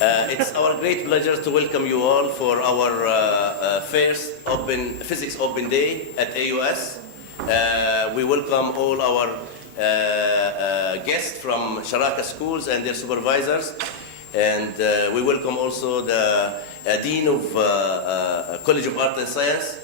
It's our great pleasure to welcome you all for our first Physics Open Day at AUS. We welcome all our guests from Sharakah schools and their supervisors. And we welcome also the Dean of College of Art and Science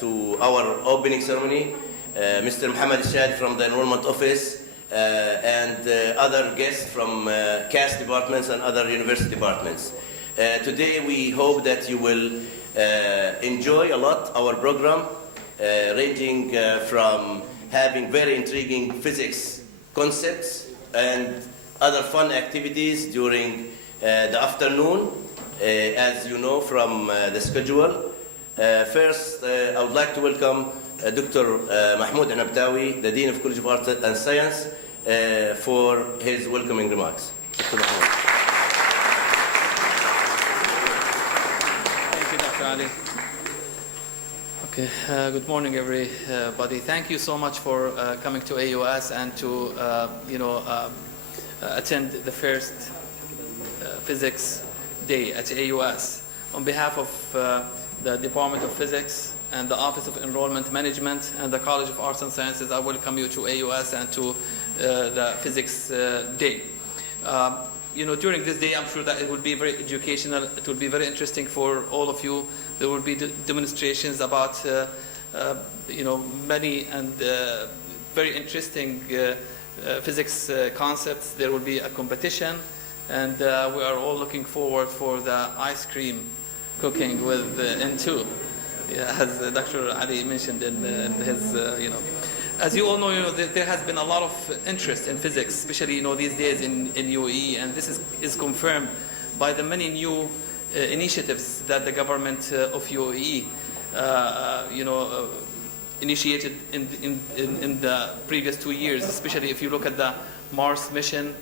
to our opening ceremony, Mr. Mohammed Shad from the Enrollment Office, and other guests from CAS departments and other university departments. Today we hope that you will enjoy a lot our program, ranging from having very intriguing physics concepts and other fun activities during the afternoon, as you know from the schedule. First, I would like to welcome Dr. Mahmoud Anabtawi, the Dean of College of Art and Science, for his welcoming remarks. Dr. Mahmoud. Thank you, Dr. Ali. Okay, good morning, everybody. Thank you so much for coming to AUS and to, attend the first Physics Day at AUS. On behalf of the Department of Physics and the Office of Enrollment Management and the College of Arts and Sciences, I welcome you to AUS and to the Physics Day. During this day, I'm sure that it will be very educational. It will be very interesting for all of you. There will be demonstrations about, many and very interesting physics concepts. There will be a competition, and we are all looking forward for the ice cream cooking with N2, as Dr. Ali mentioned in his, As you all know, there has been a lot of interest in physics, especially these days in UAE, and this is confirmed by the many new initiatives that the government of UAE, initiated in the previous 2 years, especially if you look at the Mars mission,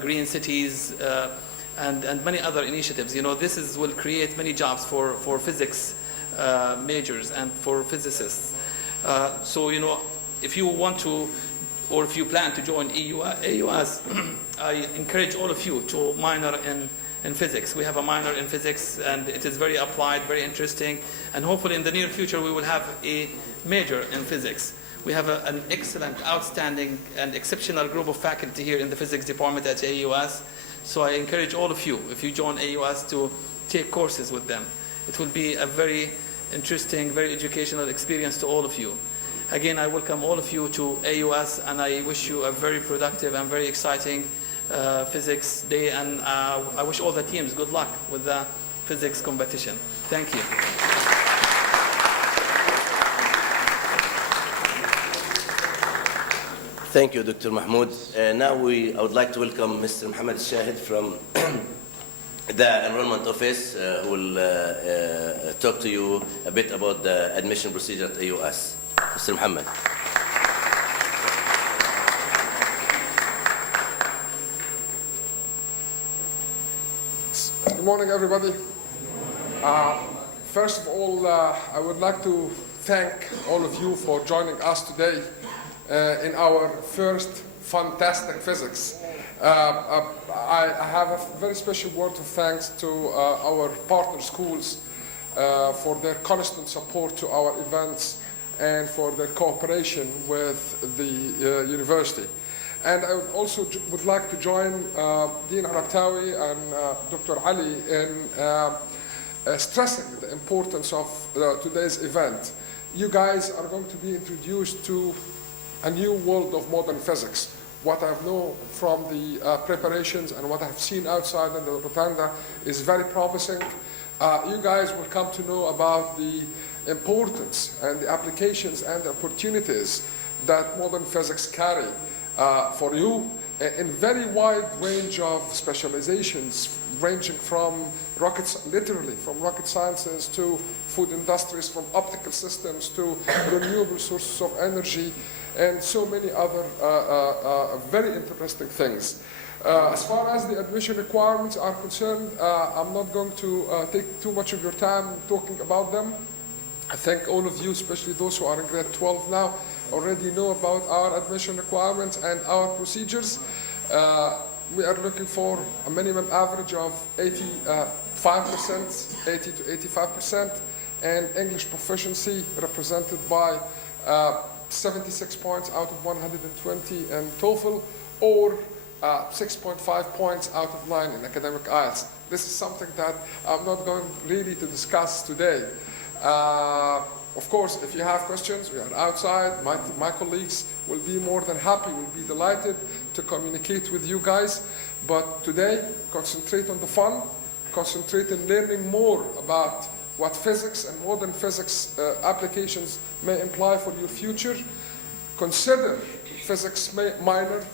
green cities, and many other initiatives. This will create many jobs for physics majors and for physicists. If you want to, or if you plan to join AUS, I encourage all of you to minor in physics. We have a minor in physics, and it is very applied, very interesting, and hopefully in the near future we will have a major in physics. We have an excellent, outstanding, and exceptional group of faculty here in the physics department at AUS. So I encourage all of you, if you join AUS, to take courses with them. It will be a very interesting, very educational experience to all of you. Again, I welcome all of you to AUS, and I wish you a very productive and very exciting Physics Day, and I wish all the teams good luck with the physics competition. Thank you. Thank you, Dr. Mahmoud. Now I would like to welcome Mr. Mohammed Shahid from the Enrollment Office, who will talk to you a bit about the admission procedure at AUS. Mr. Mohammed. Good morning, everybody. First of all, I would like to thank all of you for joining us today in our first FUNtastic Physics. I have a very special word of thanks to our partner schools for their constant support to our events and for their cooperation with the university. And I also would like to join Dean Anabtawi and Dr. Ali in stressing the importance of today's event. You guys are going to be introduced to a new world of modern physics. What I know from the preparations and what I've seen outside in the rotunda is very promising. You guys will come to know about the importance and the applications and the opportunities that modern physics carry for you in very wide range of specializations, ranging from literally from rocket sciences to food industries, from optical systems to renewable sources of energy, and so many other very interesting things. As far as the admission requirements are concerned, I'm not going to take too much of your time talking about them. I think all of you, especially those who are in grade 12 now, already know about our admission requirements and our procedures. we are looking for a minimum average of 85%, 80 to 85%, and English proficiency represented by 76 points out of 120 in TOEFL, or 6.5 points out of 9 in academic IELTS. This is something that I'm not going really to discuss today. Of course, if you have questions, we are outside. My colleagues will be more than happy, will be delighted to communicate with you guys. But today, concentrate on the fun, concentrate in learning more about what physics and modern physics applications may imply for your future. Consider physics minor,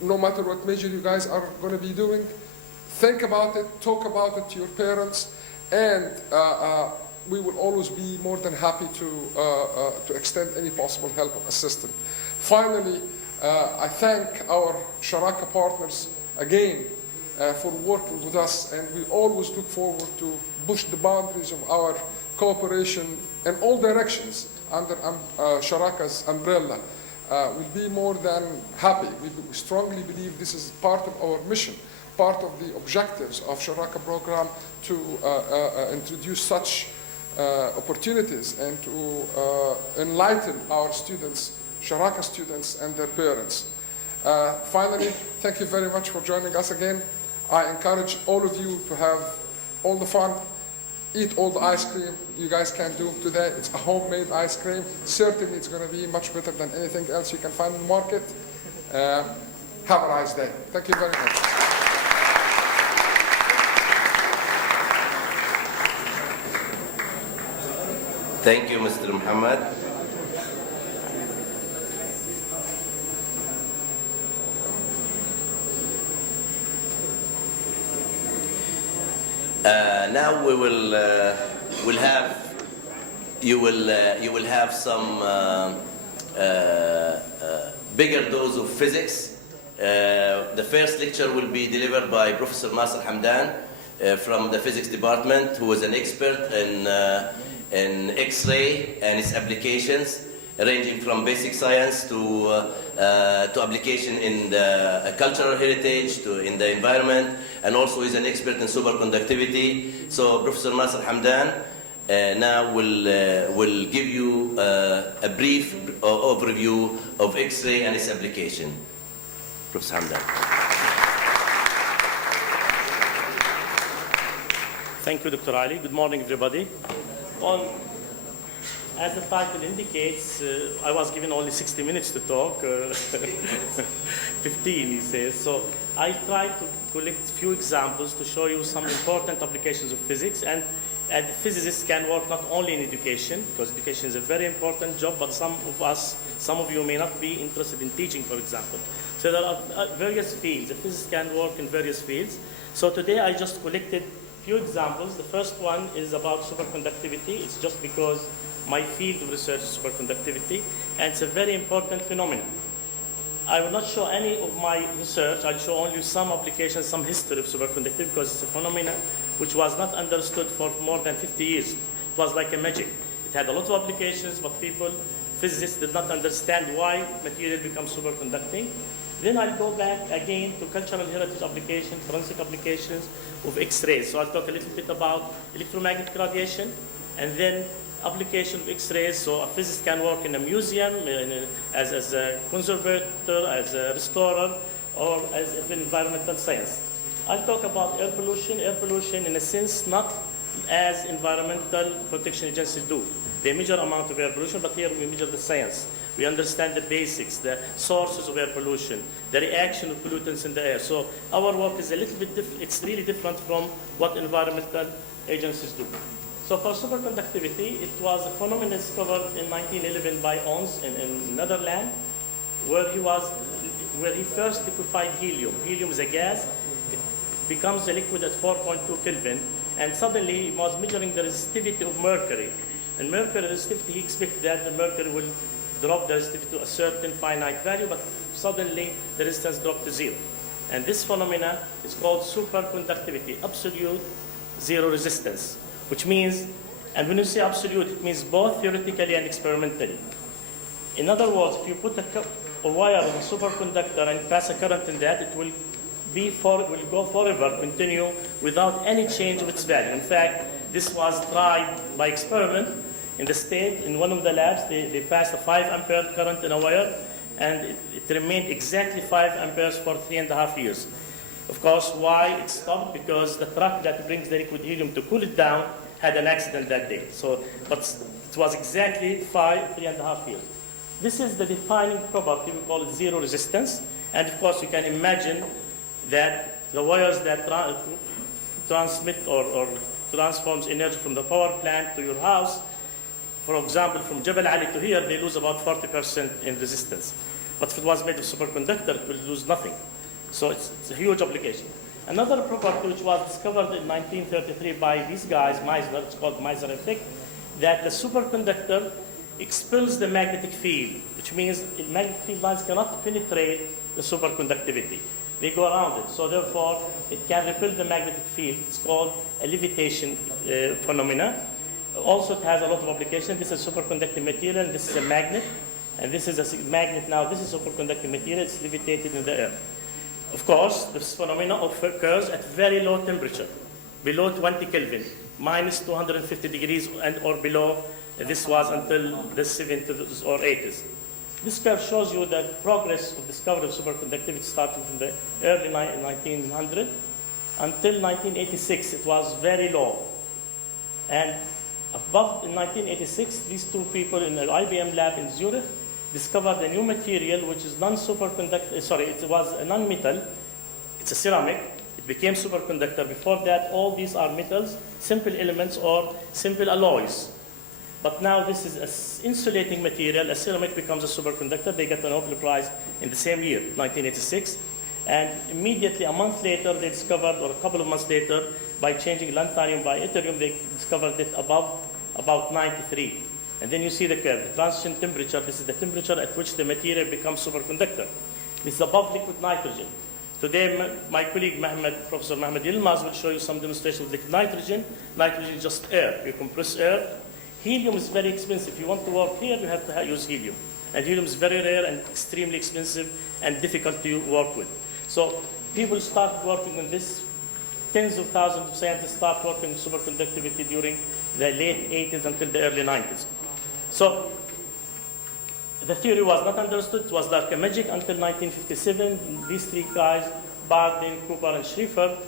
no matter what major you guys are going to be doing. Think about it, talk about it to your parents, and we will always be more than happy to extend any possible help and assistance. Finally, I thank our Sharakah partners again for working with us, and we always look forward to push the boundaries of our cooperation in all directions under Sharakah's umbrella. We'll be more than happy. We strongly believe this is part of our mission, part of the objectives of Sharakah program to introduce such opportunities and to enlighten our students, Sharakah students and their parents. Finally, thank you very much for joining us again. I encourage all of you to have all the fun, eat all the ice cream you guys can do today. It's a homemade ice cream. Certainly it's going to be much better than anything else you can find in the market. Have a nice day. Thank you very much. Thank you, Mr. Muhammad. Now we will you will have some bigger dose of physics. The first lecture will be delivered by Professor Nasser Hamdan from the physics department, who is an expert in X-ray and its applications, ranging from basic science to application in the cultural heritage, to in the environment, and also is an expert in superconductivity. So Professor Nasser Hamdan now will give you a brief overview of X-ray and its application. Professor Hamdan. Thank you, Dr. Ali. Good morning, everybody. As the title indicates, I was given only 60 minutes to talk, 15 he says. So I tried to collect a few examples to show you some important applications of physics, and physicists can work not only in education, because education is a very important job, but some of you may not be interested in teaching, for example. So there are various fields. A physicist can work in various fields. So today I just collected a few examples. The first one is about superconductivity. It's just because my field of research is superconductivity, and it's a very important phenomenon. I will not show any of my research. I'll show only some applications, some history of superconductivity, because it's a phenomenon which was not understood for more than 50 years. It was like a magic. It had a lot of applications, but physicists did not understand why material becomes superconducting. Then I'll go back again to cultural heritage applications, forensic applications of X-rays. So I'll talk a little bit about electromagnetic radiation, and then application of X-rays. So a physicist can work in a museum as a conservator, as a restorer, or as an environmental science. I'll talk about air pollution. Air pollution, in a sense, not as environmental protection agencies do. They measure amount of air pollution, but here we measure the science. We understand the basics, the sources of air pollution, the reaction of pollutants in the air. So our work is a little bit different. It's really different from what environmental agencies do. So for superconductivity, it was a phenomenon discovered in 1911 by Ons in Netherlands, where he first liquefied helium. Helium is a gas. It becomes a liquid at 4.2 Kelvin, and suddenly he was measuring the resistivity of mercury. And mercury resistivity, he expected that the mercury will drop the resistivity to a certain finite value, but suddenly the resistance dropped to zero. And this phenomena is called superconductivity, absolute zero resistance, which means, and when you say absolute, it means both theoretically and experimentally. In other words, if you put a wire of a superconductor and pass a current in that, it will will go forever, continue without any change of its value. In fact, this was tried by experiment in the state. In one of the labs, they passed a 5 ampere current in a wire, and it remained exactly 5 amperes for 3.5 years. Of course, why it stopped? Because the truck that brings the liquid helium to cool it down had an accident that day. So, but it was exactly 3.5 years. This is the defining property. We call it zero resistance. And of course, you can imagine that the wires that transmit or transforms energy from the power plant to your house, for example, from Jebel Ali to here, they lose about 40% in resistance. But if it was made of superconductor, it will lose nothing. So it's a huge application. Another property which was discovered in 1933 by these guys, Meissner, it's called Meissner effect, that the superconductor expels the magnetic field, which means magnetic field lines cannot penetrate the superconductivity. They go around it. So therefore, it can repel the magnetic field. It's called a levitation phenomena. Also, it has a lot of application. This is superconducting material. This is a magnet. And this is a magnet now. This is superconducting material. It's levitated in the air. Of course, this phenomenon occurs at very low temperature, below 20 Kelvin, minus 250 degrees or below. This was until the 70s or 80s. This curve shows you the progress of discovery of superconductivity starting from the early 1900 until 1986. It was very low. And above in 1986, these two people in the IBM lab in Zurich discovered a new material which is non-superconductor. It was a non-metal. It's a ceramic. It became superconductor. Before that, all these are metals, simple elements or simple alloys. But now this is an insulating material. A ceramic becomes a superconductor. They got the Nobel Prize in the same year, 1986. And immediately, a month later, they discovered, or a couple of months later, by changing lanthanum by yttrium, they discovered it above about 93. And then you see the curve, the transition temperature. This is the temperature at which the material becomes superconductor. This is above liquid nitrogen. Today, my colleague Professor Mohammed Yilmaz will show you some demonstration of liquid nitrogen. Nitrogen is just air. You compress air. Helium is very expensive. If you want to work here, you have to use helium. And helium is very rare and extremely expensive and difficult to work with. So people start working on this. Tens of thousands of scientists start working on superconductivity during the late 80s until the early 90s. So the theory was not understood. It was like a magic until 1957. These three guys, Bardeen, Cooper, and Schrieffer,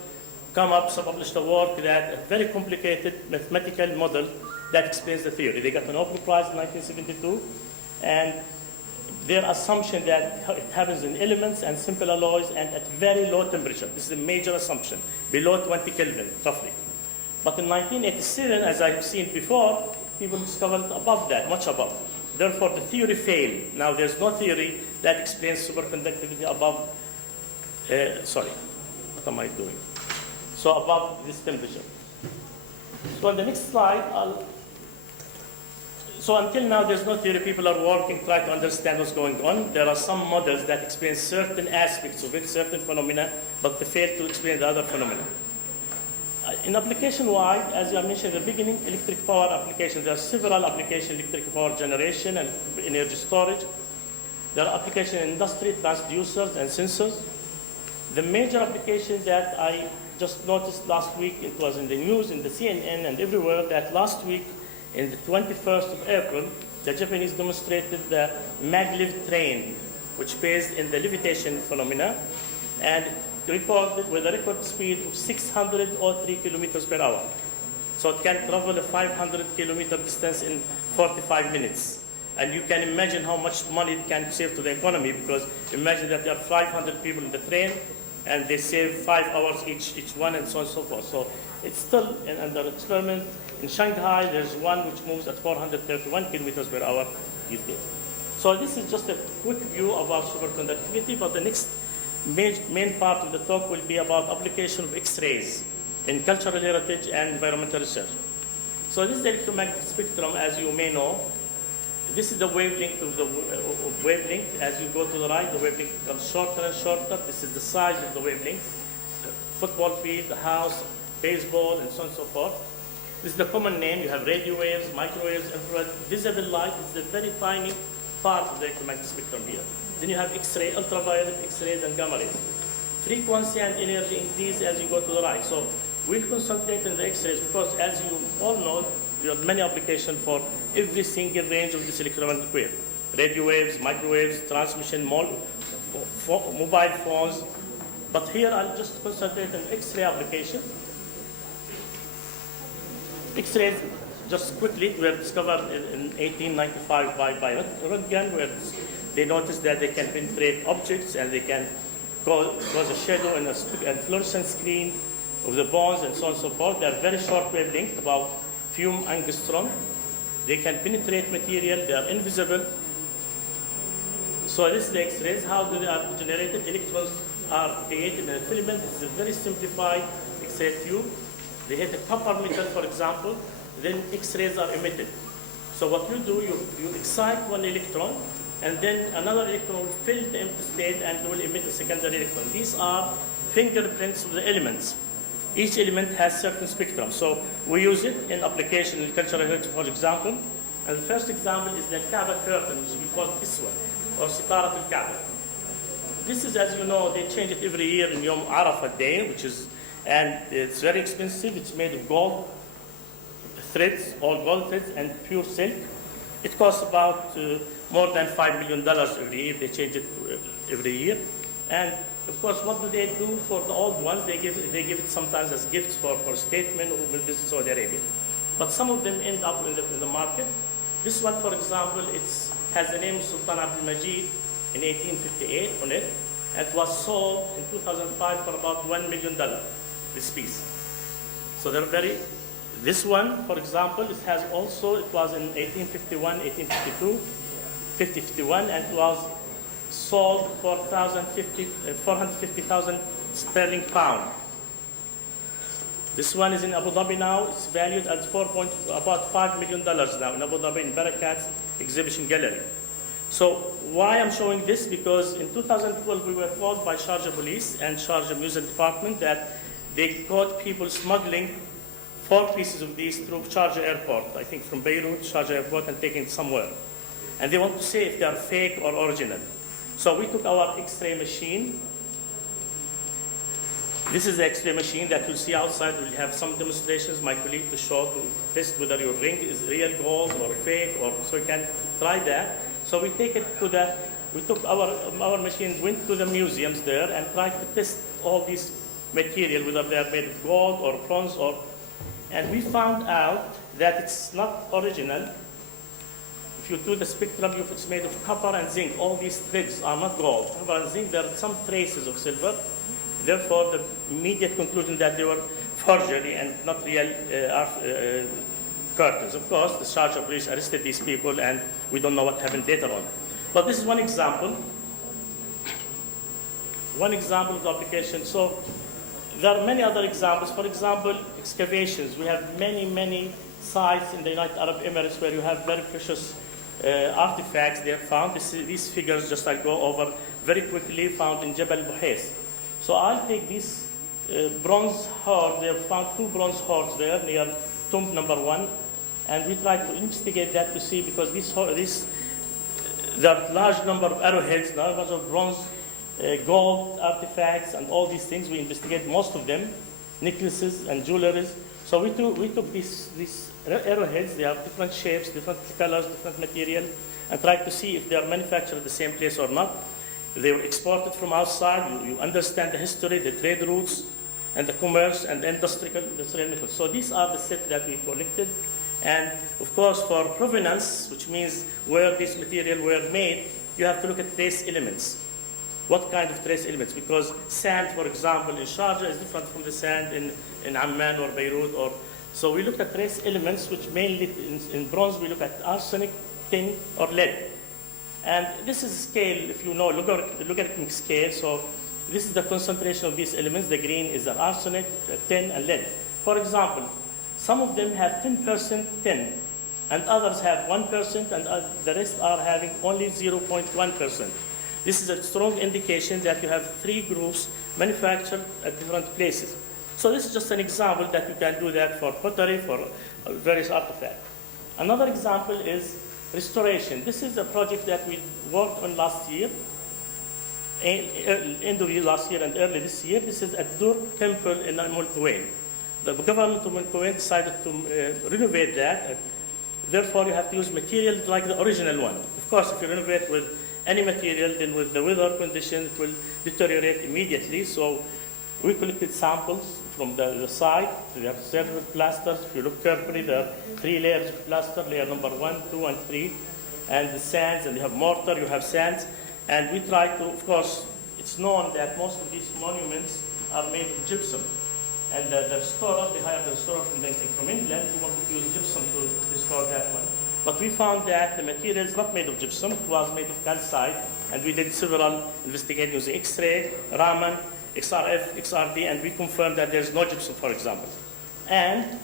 published a work that a very complicated mathematical model that explains the theory. They got a Nobel Prize in 1972, and their assumption that it happens in elements and simple alloys and at very low temperature. This is a major assumption, below 20 Kelvin, roughly. But in 1987, as I've seen before, people discovered above that, much above. Therefore, the theory failed. Now, there's no theory that explains superconductivity above, what am I doing? So above this temperature. So on the next slide, so until now, there's no theory. People are working, trying to understand what's going on. There are some models that explain certain aspects of it, certain phenomena, but they fail to explain the other phenomena. In application-wide, as I mentioned at the beginning, electric power applications. There are several applications, electric power generation and energy storage. There are applications in industry, transducers and sensors. The major application that I just noticed last week, it was in the news, in the CNN and everywhere, that last week, in the 21st of April, the Japanese demonstrated the Maglev train, which based in the levitation phenomena, and recorded with a record speed of 603 kilometers per hour. So it can travel a 500 kilometer distance in 45 minutes. And you can imagine how much money it can save to the economy, because imagine that there are 500 people in the train, and they save 5 hours each one, and so on and so forth. So it's still under experiment. In Shanghai, there's one which moves at 431 kilometers per hour these days. So this is just a quick view of our superconductivity, but the next main part of the talk will be about application of X-rays in cultural heritage and environmental research. So this is the electromagnetic spectrum, as you may know. This is the wavelength of the wavelength. As you go to the right, the wavelength becomes shorter and shorter. This is the size of the wavelength. Football field, a house, baseball, and so on and so forth. This is the common name. You have radio waves, microwaves, infrared. Visible light is the very tiny part of the electromagnetic spectrum here. Then you have X-ray, ultraviolet X-rays, and gamma rays. frequency and energy increase as you go to the right. So we'll concentrate on the X-rays because, as you all know, there are many applications for every single range of this electromagnetic wave. Radio waves, microwaves, transmission, mobile phones. But here I'll just concentrate on X-ray application. X-rays, just quickly, were discovered in 1895 by Röntgen, where they noticed that they can penetrate objects and they can cause a shadow and a fluorescent screen of the bones and so on and so forth. They are very short wavelength, about few angstrom. They can penetrate material, they are invisible. So this is the X-rays. How do they are generated? Electrons are created in a filament. It's a very simplified X-ray tube. They hit a copper metal, for example, then X-rays are emitted. So what you do, you excite one electron, and then another electron will fill the empty state and will emit a secondary electron. These are fingerprints of the elements. Each element has certain spectrum. So we use it in application in cultural energy, for example. And the first example is the Kaaba curtain, which we call Iswa, or Sitarat al-Kaaba. This is, as you know, they change it every year in Yom Arafat Day, and it's very expensive. It's made of gold threads, all gold threads, and pure silk. It costs about more than $5 million every year. They change it every year. And of course, what do they do for the old ones? They give it sometimes as gifts for statesmen who will visit Saudi Arabia. But some of them end up in the market. This one, for example, has the name Sultan Abdul Majid in 1858 on it. And it was sold in 2005 for about $1 million, this piece. So they're very, this one, for example, it was in 1851, 1852, 5051, and it was sold for 450,000 sterling pound. This one is in Abu Dhabi now. It's valued at about $5 million now in Abu Dhabi in Barakat's exhibition gallery. So why I'm showing this? Because in 2012 we were called by Sharjah police and Sharjah Museum Department that they caught people smuggling 4 pieces of these through Sharjah Airport, I think from Beirut, Sharjah Airport, and taking it somewhere. And they want to say if they are fake or original. So we took our X-ray machine. This is the X-ray machine that you'll see outside. We'll have some demonstrations, my colleague to test whether your ring is real gold or fake, so you can try that. So we took our machines, went to the museums there and tried to test all these material, whether they are made of gold or bronze and we found out that it's not original. If you do the spectrum, it's made of copper and zinc. All these threads are not gold. Copper and zinc, there are some traces of silver. Therefore, the immediate conclusion that they were forgery and not real curtains. Of course, the Sharjah police arrested these people, and we don't know what happened later on. But this is one example. One example of the application. So there are many other examples. For example, excavations. We have many sites in the United Arab Emirates where you have very precious artifacts they have found. These figures, just I'll go over very quickly, found in Jabal Buhais. So I'll take this bronze hoard. They have found 2 bronze hoards there near tomb number 1. And we tried to investigate that to see, because there are large number of arrowheads, large number of bronze, gold artifacts, and all these things. We investigate most of them, necklaces and jewelries. So we took these arrowheads. They have different shapes, different colors, different material, and tried to see if they are manufactured at the same place or not. They were exported from outside. You understand the history, the trade routes, and the commerce and industrial methods. So these are the sets that we collected. And of course, for provenance, which means where this material were made, you have to look at trace elements. What kind of trace elements? Because sand, for example, in Sharjah is different from the sand in Amman or Beirut. So we look at trace elements, which mainly in bronze we look at arsenic, tin, or lead. And this is scale, if you know, logarithmic scale. So this is the concentration of these elements. The green is the arsenic, the tin, and lead. For example, some of them have 10% tin, and others have 1%, and the rest are having only 0.1%. This is a strong indication that you have 3 groups manufactured at different places. So this is just an example that you can do that for pottery, for various artifacts. Another example is restoration. This is a project that we worked on last year. end of last year and early this year, this is a Dur temple in Kuwait. The government of Kuwait decided to renovate that. Therefore, you have to use materials like the original one. Of course, if you renovate with any material, then with the weather conditions, it will deteriorate immediately. So we collected samples from the site. We have several plasters. If you look carefully, there are 3 layers of plaster, layer number 1, 2, and 3. And the sands, and you have mortar, you have sands. And we try to, of course, it's known that most of these monuments are made of gypsum. And the restorer, they hired the restorer from England, who wanted to use gypsum to restore that one. But we found that the material is not made of gypsum, it was made of calcite, and we did several investigations using X-ray, Raman, XRF, XRD, and we confirmed that there's no gypsum, for example. And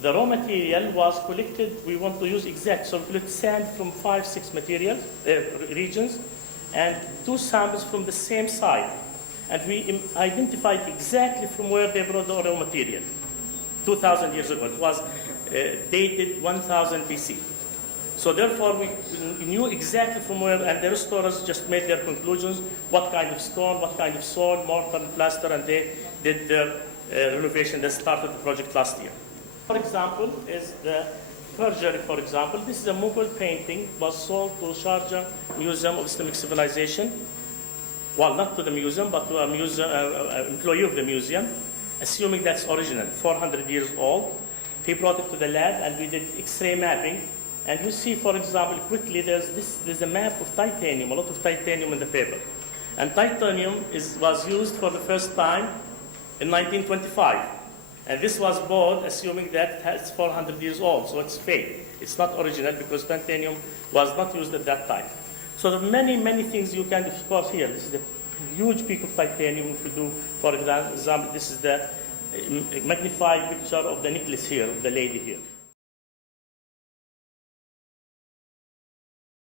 the raw material was collected, we want to use exact, so we collect sand from 5, 6 materials, regions, and 2 samples from the same site. And we identified exactly from where they brought the raw material, 2,000 years ago. It was dated 1000 BC. So therefore, we knew exactly from where, and the restorers just made their conclusions, what kind of stone, what kind of soil, mortar, and plaster, and they did their renovation. They started the project last year. For example, is the perjury, for example. This is a Mughal painting, was sold to Sharjah Museum of Islamic Civilization. Well, not to the museum, but to a museum, employee of the museum, assuming that's original, 400 years old. He brought it to the lab, and we did X-ray mapping. And you see, for example, quickly, there's a map of titanium, a lot of titanium in the paper. And titanium was used for the first time in 1925. And this was bought assuming that it's 400 years old, so it's fake. It's not original because titanium was not used at that time. So there are many, many things you can discuss here. This is a huge peak of titanium. If you do, for example, this is the magnified picture of the necklace here, of the lady here.